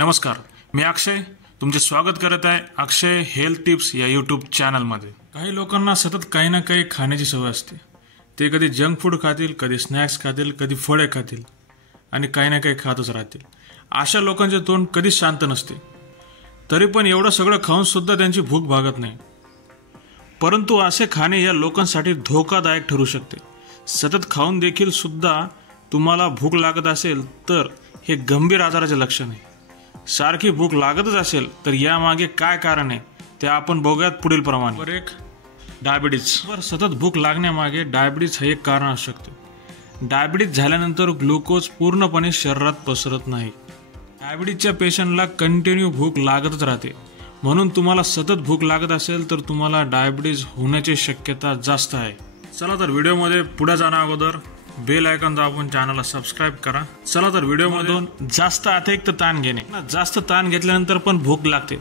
नमस्कार, मी अक्षय तुमचे स्वागत करत आहे अक्षय हेल्थ टिप्स या यूट्यूब चॅनलमध्ये। काही लोकांना सतत काही ना काही खाण्याची सवय असते। ते कधी जंक फूड खातील, कधी स्नॅक्स खातील, कधी फळे खातील आणि काही ना काही खातच राहतील। अशा लोकांचे तोंड कधीच शांत नसते। तरी पण एवढं सगळं खाऊन सुद्धा त्यांची भूक भागत नाही। परंतु असे खाणे या लोकांसाठी धोकादायक ठरू शकते। सतत खाऊन देखील सुद्धा तुम्हाला भूक लागत असेल तर हे गंभीर आजाराचे लक्षण आहे। सारखी भूक लागतच असेल तर यामागे काय कारण आहे ते आपण बघूयात पुढील प्रमाणे। Number 1, diabetes. सतत भूक लागण्यामागे डायबिटीज हे एक कारण असू शकते। डायबिटीज झाल्यानंतर ग्लुकोज पूर्णपणे शरीरात पसरत नाही। डायबिटीजच्या पेशंटला कंटिन्यू भूक लागतच राहते। म्हणून तुम्हाला सतत भूक लागत असेल तर तुम्हाला डायबिटीज होण्याची शक्यता जास्त आहे। चला तर व्हिडिओमध्ये पुढे जाण्या अगोदर बेल आयकॉन दाबून चॅनलला सबस्क्राइब करा। चला तर व्हिडिओमधून जास्त अतिरिक्त ताण घेणे। जास्त ताण घेतल्यानंतर पण भूक लागते।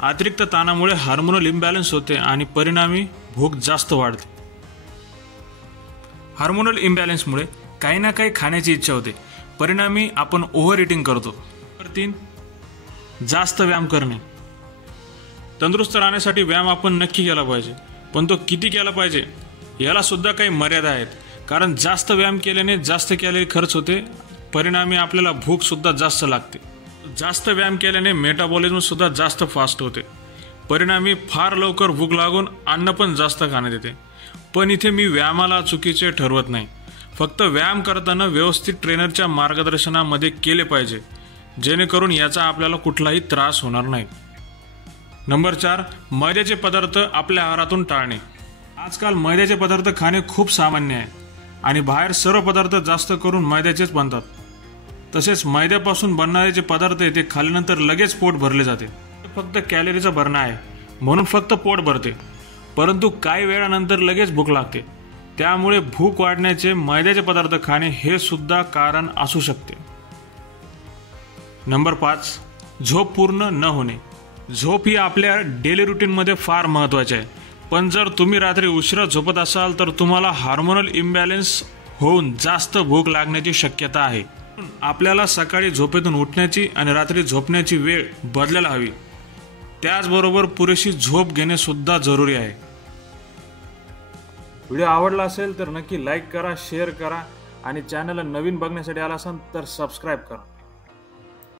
अतिरिक्त ताणामुळे हार्मोनल इम्बॅलन्स होते आणि परिणामी भूक जास्त वाढते। हार्मोनल इम्बॅलन्समुळे काही ना काही खाण्याची इच्छा होते, परिणामी आपण ओव्हर ईटिंग करतो। नंबर 3, जास्त व्यायाम करणे। तंदुरुस्त राहण्यासाठी व्यायाम आपण नक्की केला पाहिजे, पण तो किती केला पाहिजे याला सुद्धा काही मर्यादा आहेत। कारण जास्त व्यायाम केल्याने जास्त कॅलरी खर्च होते, परिणामी आपल्याला भूक सुद्धा जास्त लागते। जास्त व्यायाम केल्याने मेटाबॉलिझम सुद्धा जास्त फास्ट होते, परिणामी फार लवकर भूक लागून अन्न पण जास्त खाण्यात येते। पण इथे मी व्यायामाला चुकीचे ठरवत नाही, फक्त व्यायाम करताना व्यवस्थित ट्रेनरच्या मार्गदर्शनामध्ये केले पाहिजे, जेणेकरून याचा आपल्याला कुठलाही त्रास होणार नाही। नंबर 4, मैद्याचे पदार्थ आपल्या आहारातून टाळणे। आजकाल मैद्याचे पदार्थ खाणे खूप सामान्य आहे आणि बाहेर सर्व पदार्थ जास्त करून मैद्याचेच बनतात। तसेच मैद्यापासून बनणारे जे पदार्थ आहे ते खाल्ल्यानंतर लगेच पोट भरले जाते। फक्त कॅलरीचा भरणा आहे म्हणून फक्त पोट भरते, परंतु काही वेळानंतर लगेच भूक लागते। त्यामुळे भूक वाढण्याचे मैद्याचे पदार्थ खाणे हे सुद्धा कारण असू शकते। नंबर 5, झोप पूर्ण न होणे। झोप ही आपल्या डेली रुटीनमध्ये फार महत्त्वाची आहे, पण जर तुम्ही रात्री उशिरा झोपत असाल तर तुम्हाला हार्मोनल इम्बॅलन्स होऊन जास्त भूक लागण्याची शक्यता आहे। आपल्याला सकाळी झोपेतून उठण्याची आणि रात्री झोपण्याची वेळ बदलायला हवी। त्याचबरोबर पुरेशी झोप घेणे सुद्धा जरुरी आहे। व्हिडिओ आवडला असेल तर नक्की लाईक करा, शेअर करा आणि चॅनलला नवीन बघण्यासाठी आला असाल तर सबस्क्राइब करा।